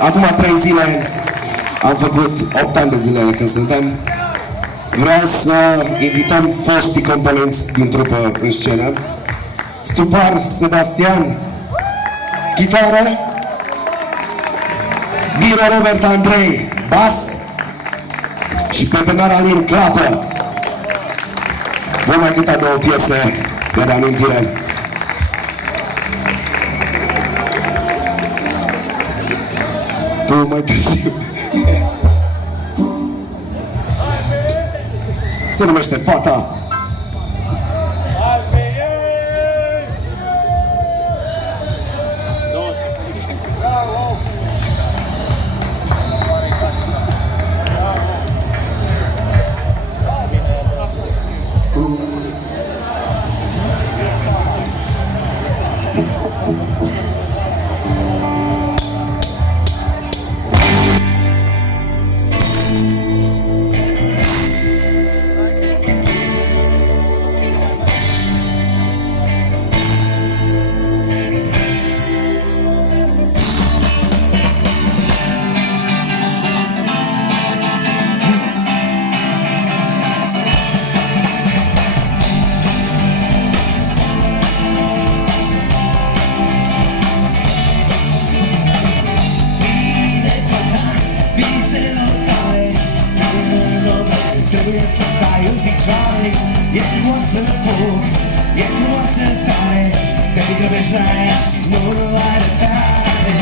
Acum 3 zile am făcut 8 ani de zile când suntem. Vreau să invităm foștii componenți din trupă în scenă. Stupar Sebastian, chitară. Miro Robert Andrei, bas. Și Pepenar Alin, clapă. Vom mai cânta 2 piese de reamintire. Tu mai târziu. Se numește Fata. E frumoasă foc, e frumoasă tare, te grăbești la ea și nu arătare.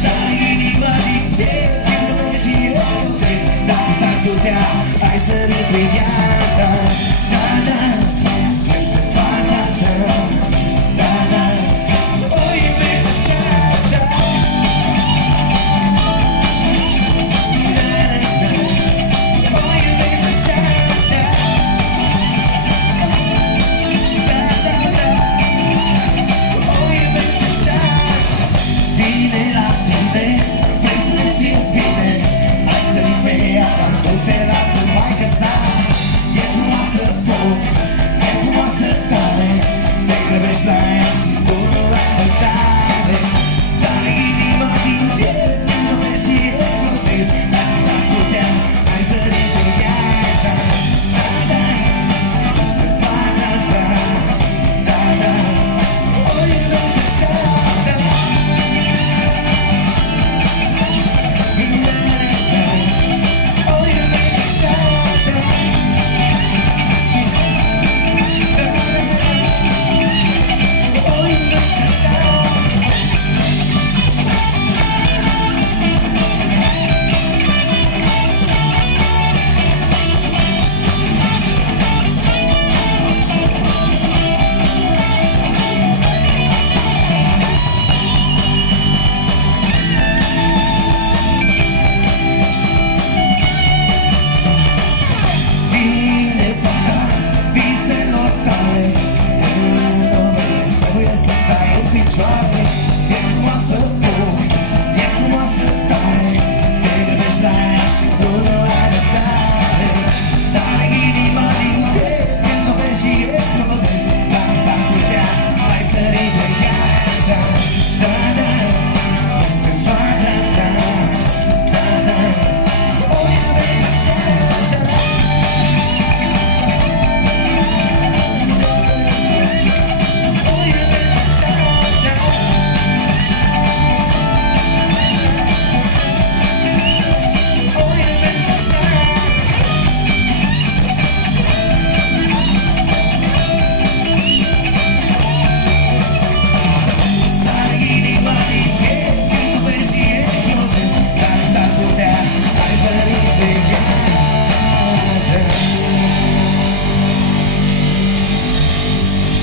Sare inima din piept, când nu mergi și eu crezi. Dacă s-ar putea, hai să râd ea. Da, da, este fata ta. Da, da, o iubești așa, da.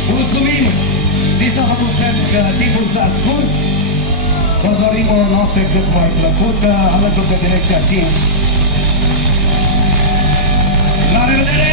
Mulțumim! Ni s-a făcut semn că timpul s-a scurs. Vă dorim o noapte cât mai plăcută, alături de Direcția 5. La revedere!